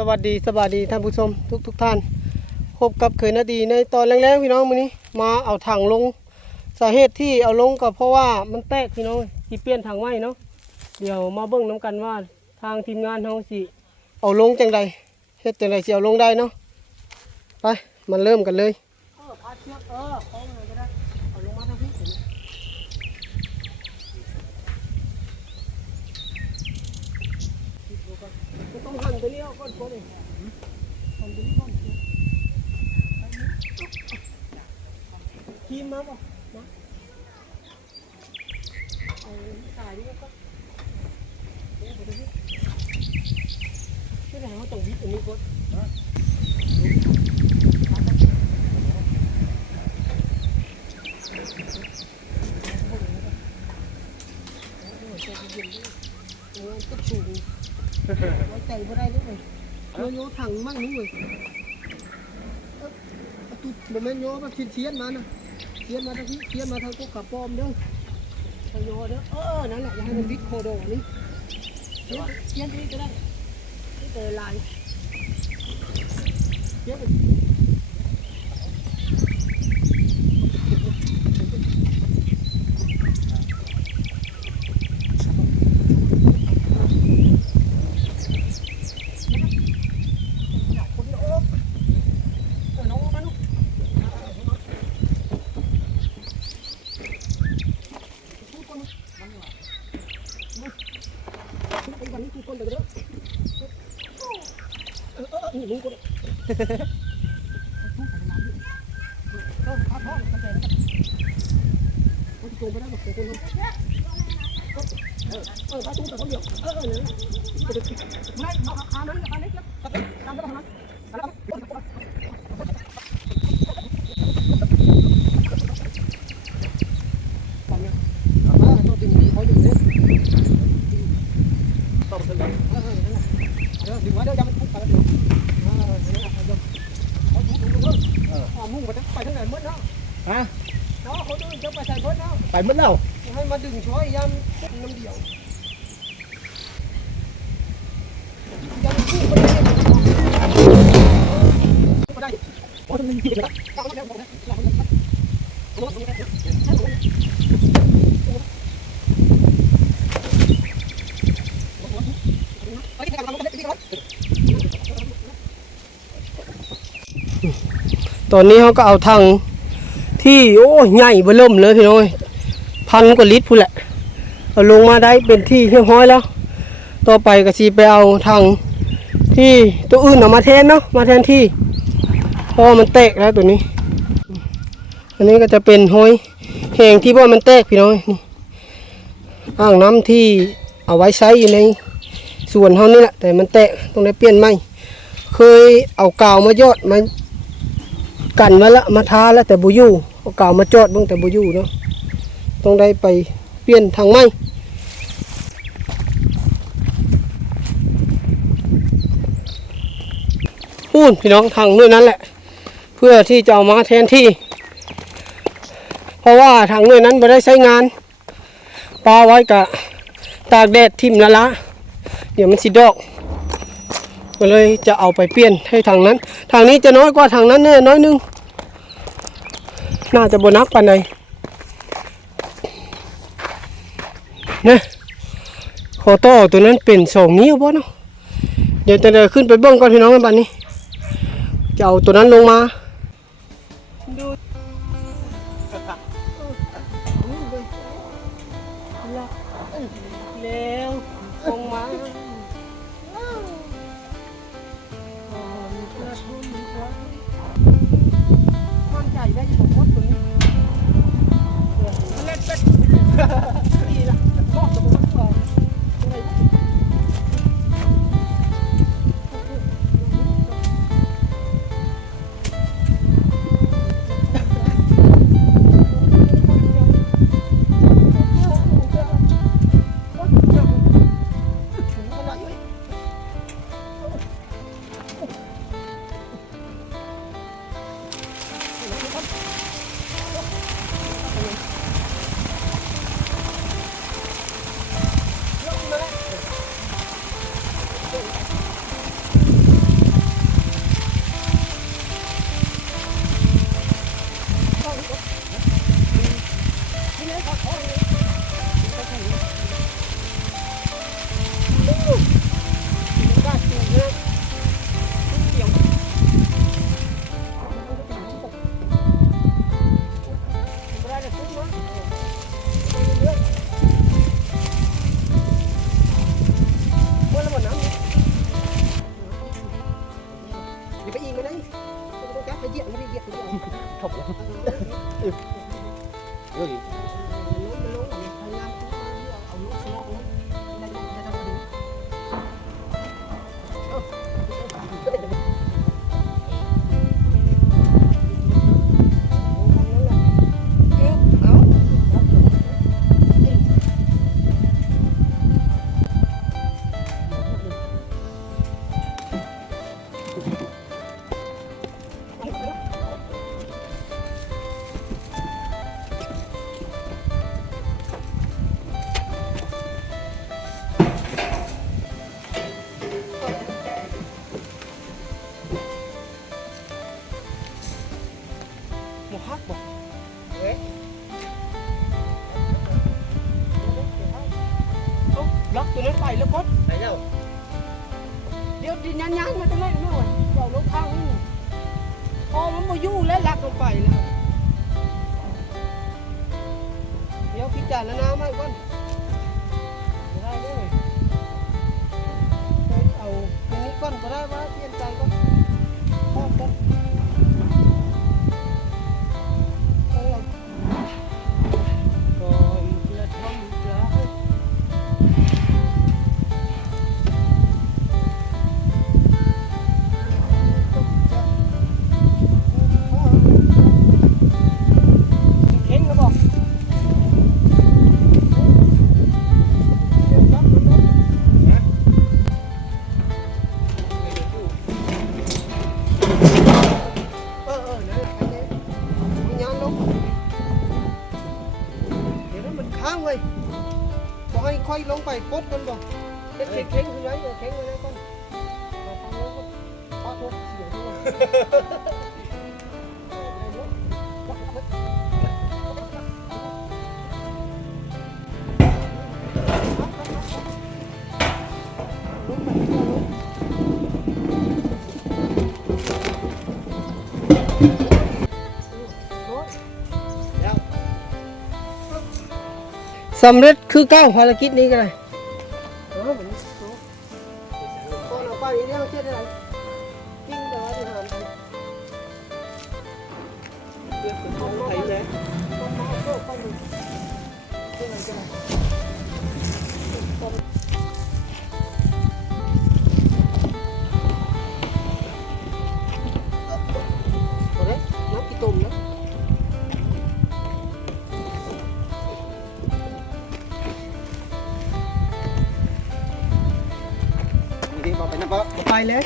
สวัสดีท่านผู้ชมทุกท่านพบกับเคยนาดีในตอนแรกๆพี่น้องวันนี้มาเอาถังลงสาเหตุที่เอาลงก็เพราะว่ามันแตกพี่น้องสิเปลี่ยนถังใหม่เนาะเดี๋ยวมาเบิ่งน้ำกันว่าทางทีมงานเขาสิเอาลงจังใดเฮ็ดจังใดสิเอาลงได้เนาะไปมันเริ่มกันเลยพาเชือกคล้องเลยก็ได้เอาลงมาทางนี้ต้องหั่นตัวนี้ก่อนเลยหั่นตัวนี้ก่อนทีมมาป่ะมาเอาสายนี้ก็ที่ไหนเขาต้องวิทย์อันนี้ก่อนก็ชูไว้ใจไม่ได้ด้วยโยถังมั่งนู้นเลยตุ๊ดบ่แม่นโยแบบเชียนมานะเชียนมาทางนี้เชียนมาทางกุ๊กขับปอมเด้อทางโยเด้อนั่นแหละอย่าให้มันวิดโคโดนี่เชียนนี่ก็ได้นี่เตยลายเชียนนี่ลุงก็ได้โจมไปได้หรอกคนนั้นถ้าตุ้งแต่คนเดียวไม่เอาขานั้นขาเล็กตามไปทางนั้นตอนนี้ต้องดึงเขาดึงเลยต้องดึงดึงไว้เดี๋ยวยังมันพุ่งไปแล้วมุ่งไปทางไหนมั้งเนาะฮะเนาะเขาต้องจะไปใส่เนาะไปมั้งแล้วให้มาดึงช้อยยันน้ำเดียวยังพุ่งไปได้โอ้ยมันยิงเลยตอนนี้เขาก็เอาถังที่โอ้ใหญ่เบ้อเริ่มเลยพี่น้อย1,000 กว่าลิตรพูดแหละเอาลงมาได้เป็นที่เรียบร้อยแล้วต่อไปก็สิไปเอาถังที่ตัวอื่นเอามาแทนเนาะมาแทนที่เพราะมันแตกแล้วตัวนี้อันนี้ก็จะเป็นห้อยแหงที่ว่ามันแตกพี่น้อยนี่อ่างน้ำที่เอาไว้ใช้อยู่ในส่วนเท่านี้แหละแต่มันแตกต้องได้เปลี่ยนใหม่เคยเอากาวมายอดมากันมาละมาทาแล้วแต่บุยูเอากาวมาจอดบ้างแต่บุยูเนาะต้องได้ไปเปลี่ยนทางไม้พูดพี่น้องทางด้วยนั้นแหละเพื่อที่จะเอามาแทนที่เพราะว่าทางด้วยนั้นไม่ได้ใช้งานปลาไว้กับตากแดดทิ่มละเดี๋ยวมันสิดอกก็เลยจะเอาไปเปลี่ยนให้ทางนั้นทางนี้จะน้อยกว่าทางนั้นแน่น้อยนึงน่าจะบนักปานใดเนี่ยขอต่อตัวนั้นเป็น2 นิ้วบ่เนาะเดี๋ยวจะเดินขึ้นไปเบิ้งก่อนพี่น้องกันบัดนี้จะเอาตัวนั้นลงมาดูแล้วลงมามั่นใจได้อยู่ของตัวนี้เล็กเป็ดดีนะชอบตัวนี้ก่อน ตัวนั้นไปแล้วก็ไปแล้วเดี๋ยวดินยันๆมาตรงนั้นไม่ไหวเอาลงทางนี่พอมันมายู่แล้วลักลงไปแล้วเดี๋ยวพิจารณาใหม่ก่อนได้ด้วยเอาตรงนี้ก่อนก็ได้ว่าเปลี่ยนใจก่อนพอกันบอกให้ค่อยลงไปปดกันบอกเข็งเข็งคือไรเข็งอะไรก่อนฟังแล้วก็ปะทุกเสียงสำเร็จคือก้าวภารกิจนี้กันเลยเราไปนี่เราเชื่อได้ไหมปิ้งแต่ว่าที่หามเดือดเป็นของไทยเลยต้องมาโซ่ไปดูเชื่ออะไรกันเลยโอ้ยน้ำกี่ตุ่มนะไปเลย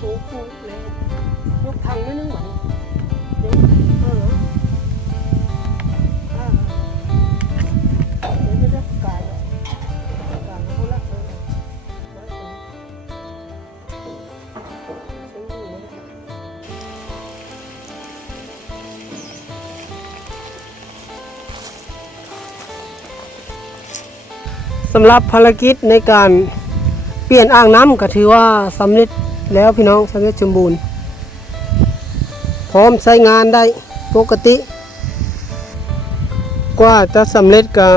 โอ้โหเลยยกทางไม่นึงหวังเดี๋ยวเดี๋ยวจะกายเขาละสำหรับภารกิจในการเปลี่ยนอ่างน้ำก็ถือว่าสำเร็จแล้วพี่น้องสำเร็จสมบูรณ์พร้อมใช้งานได้ปกติกว่าจะสำเร็จก็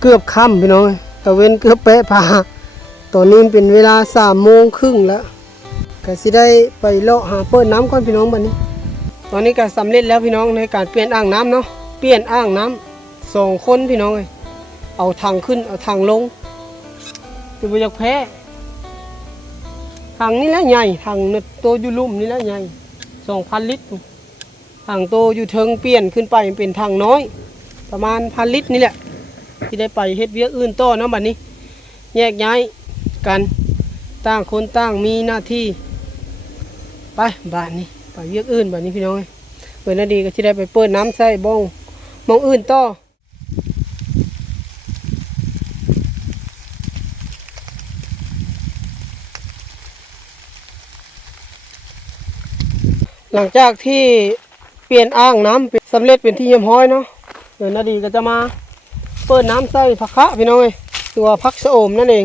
เกือบค่ำพี่น้องตะเวนเกือบแปะผาตอนนี้เป็นเวลา3:30แล้วก็สิได้ไปเลาะหาเปิดน้ำก่อนพี่น้องบัดนี้ตอนนี้ก็สำเร็จแล้วพี่น้องในการเปลี่ยนอ่างน้ำเนาะเปลี่ยนอ่างน้ำ2 คนพี่น้องเอาทางขึ้นเอาทางลงจะไปจากแพ้ทางนี้แหละใหญ่ทางตัวยูลุ่มนี่แหละใหญ่2,000 ลิตร ถังโตอยู่เทิงเปลี่ยนขึ้นไปเป็นถังน้อย ประมาณ1,000 ลิตรนี่แหละที่ได้ไปเฮ็ดเวียกอื่นต่อเนาะบัดนี้แยกย้ายกันต่างคนต่างมีหน้าที่ไปบ้านนี้ไปเวียกอื่นบัดนี้พี่น้องเปิดนาดีก็สิได้ไปเปิดน้ำใส่บ้องมองอื่นต่อหลังจากที่เปลี่ยนอ่างน้ำสำเร็จเป็นที่เรียบร้อยเนาะเดี๋ยวนาดีก็จะมาเปิดน้ำใส่ผักคะพี่น้องตัวผักชะอมนั่นเอง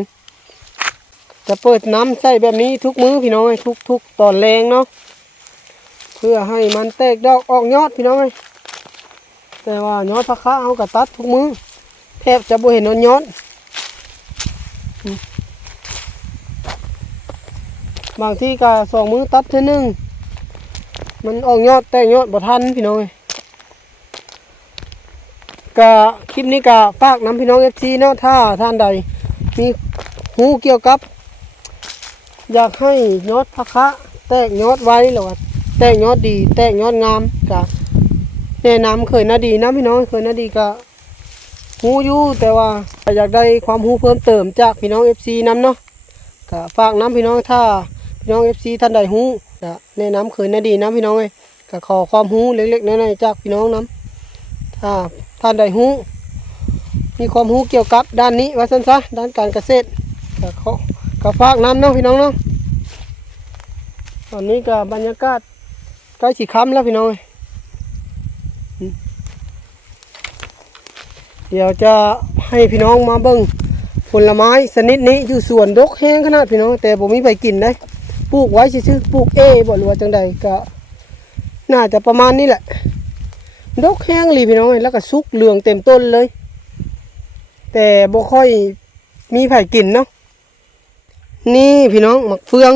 จะเปิดน้ำใส่แบบนี้ทุกมื้อพี่น้องทุกตอนแรงเนาะเพื่อให้มันแตกดอกออกยอดพี่น้องแต่ว่ายอดผักคะเอากระตัดทุกมื้อแทบจะบ่เห็นยอดบางที่ก็2 มื้อตัดเท่านึงมันออกยอดแต่ยอดบ่ทันพี่น้องก็คลิปนี้ก็ฝากน้ำพี่น้องFCเนาะถ้าท่านใดมีหูเกี่ยวกับอยากให้ยอดผักคะแตกยอดไว้หรือว่าแตกยอดดีแตกยอดงามก็แนะนำเคยนาดีนะพี่น้องเคยนาดีก็หูอยู่แต่ว่าอยากได้ความรู้เพิ่มเติมจากพี่น้อง FC นำเนาะก็ฝากน้ำพี่น้องถ้าพี่น้อง FC ท่านใดหูก็แนะนำเคยนาดีนะพี่น้องก็ขอความรู้เล็กๆน้อยๆจากพี่น้องนำถ้าท่านใดหูมีความรู้เกี่ยวกับด้านนี้ว่าซั่นซะด้านการเกษตรก็ฝากน้ำเนาะพี่น้องเนาะตอนนี้ก็บรรยากาศใกล้สิค่ำแล้วพี่น้องเดี๋ยวจะให้พี่น้องมาเบิ่งผลไม้ชนิดนี้อยู่สวนดกแห้งขนาดพี่น้องแต่ผมมีไปกินได้ปลูกไว้ซื่อๆปลูกบ่หรือว่าจังใดก็น่าจะประมาณนี้แหละดกแห้งเลยพี่น้องแล้วก็สุกเหลืองเต็มต้นเลยแต่บ่ค่อยมีไผกินเนาะนี่พี่น้องมะเฟือง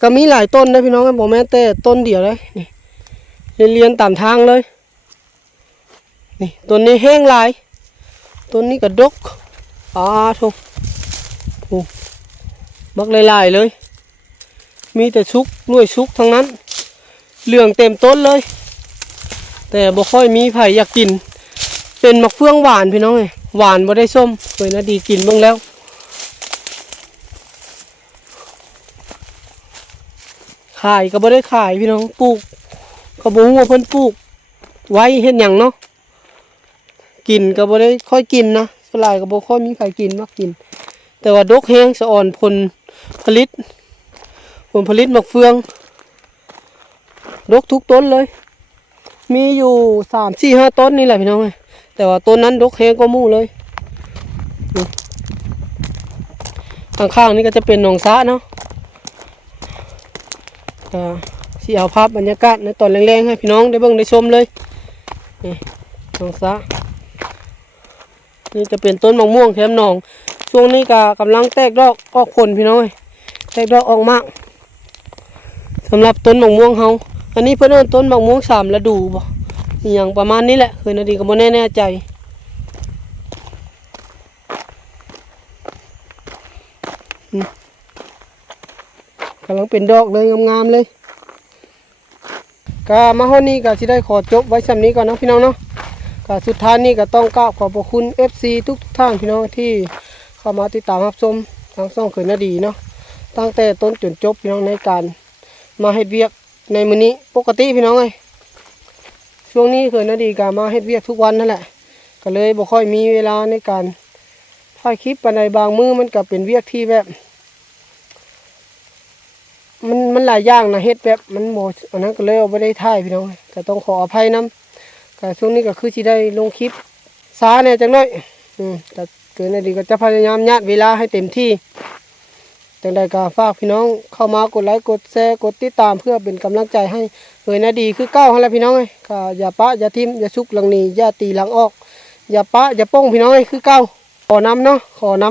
ก็มีหลายต้นนะพี่น้องบ่แม่นแต่ต้นเดียวเลยนี่เรียนตามทางเลยนี่ต้นนี้แห้งหลายต้นนี้ก็ดกทุกบักหลายๆเลยมีแต่ชุกหน่วยชุกทั้งนั้นเหลืองเต็มต้นเลยแต่บ่ค่อยมีไผอยากกินเป็นมะเฟืองหวานพี่น้องหวานบ่ได้ส้มเคยนาดีกินเบิ่งแล้วขายก็บ่ได้ขายพี่น้องปลูกก็บ่ฮู้ว่าเพิ่นปลูกไว้เฮ็ดหยังเนาะกินก็บ่ได้ค่อยกินนะสลายก็บ่ค่อยมีใครกินมักกินแต่ว่าดกแฮงสะอ่อนผลผลิตมะเฟืองดกทุกต้นเลยมีอยู่3 4 5ต้นนี่แหละพี่น้องแต่ว่าต้นนั้นดกแฮงกว่าหมู่เลยข้างๆนี่ก็จะเป็นหนองสระเนาะสิเอาภาพบรรยากาศในตอนแรงๆให้พี่น้องได้เบิ่งได้ชมเลยนี่หนองสระนี่จะเป็นต้นมะม่วงแถมหนองช่วงนี้ก็กำลังแตกดอกออกผลพี่น้องแตกดอกออกมากสำหรับต้นมะม่วงเฮาอันนี้เพิ่นเอิ้นต้นมะม่วง3ฤดูบ่อย่างประมาณนี้แหละคือนาดีก็บ่แน่ใจกำลังเป็นดอกเลยงามๆเลยก็มาฮอดนี้ก็สิได้ขอจบไว้ส่ำนี้ก่อนเนาะพี่น้องเนาะก็สุดท้ายนี้ก็ต้องกราบขอบพระคุณ FC ทุกท่านพี่น้องที่เข้ามาติดตามรับชมทางช่องเคยนาดีเนาะตั้งแต่ต้นจนจบพี่น้องในการมาเฮ็ดเวียกในมื้อนี้ปกติพี่น้องช่วงนี้เคยนาดีก็มาเฮ็ดเวียกทุกวันนั่นแหละก็เลยบ่ค่อยมีเวลาในการถ่ายคลิปปานใดบางมื้อมันก็เป็นเวียกที่แบบมันหลายอย่างนะเฮ็ดแบบมันบ่อันนั้นก็เลยบ่ได้ถ่ายพี่น้องก็ต้องขออภัยนำก็ช่วงนี้ก็คือสิได้ลงคลิปช้าแน่จังน้อยแต่เกินนาดีก็จะพยายามยัดเวลาให้เต็มที่จังใดก็ฝากพี่น้องเข้ามากดไลค์กดแชร์กดติดตามเพื่อเป็นกำลังใจให้นาดีคือเก้าหั่นแหละพี่น้องก็อย่าปะอย่าทิ่มอย่าชุกหลังหนีอย่าตีหลังออกอย่าปะอย่าป้งพี่น้องคือเก้าขอนำเนาะขอน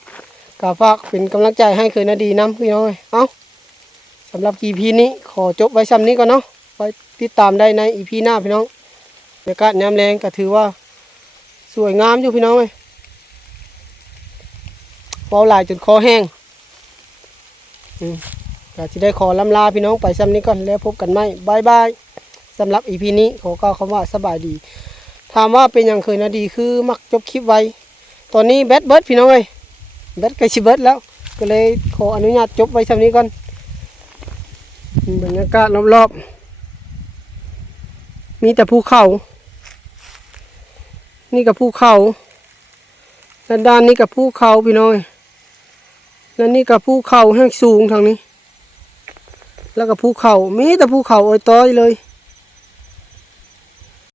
ำก็ฝากเป็นกำลังใจให้นาดีนำพี่น้องเอาสำหรับ EP นี้ขอจบไว้ซ้ำนี้ก่อนเนาะไว้ติดตามได้ใน EP หน้าพี่น้องบรรยากาศยามแรงก็ถือว่าสวยงามอยู่พี่น้องเว้าหลายจนคอแห้ง ก็จะได้ขอลำลาพี่น้องไปซ้ำนี้ก่อนแล้วพบกันไหมบายบายสำหรับอีพีนี้ขอกล่าวคำว่าสบายดีถามว่าเป็นอย่างเคยนะดีคือมักจบคลิปไว้ตอนนี้แบตเบิร์ดพี่น้องเอ้ยแบตใกล้ชิเบิร์ดแล้วก็เลยขออนุญาตจบไว้ซ้ำนี้ก่อนบรรยากาศรอบๆมีแต่ภูเขานี่กับภูเขาด้านนี้กับภูเขาพี่น้องแล้วนี่กับภูเขาแห้งสูงทางนี้แล้วก็ภูเขามีแต่ภูเขาอ้อยต้อยเลย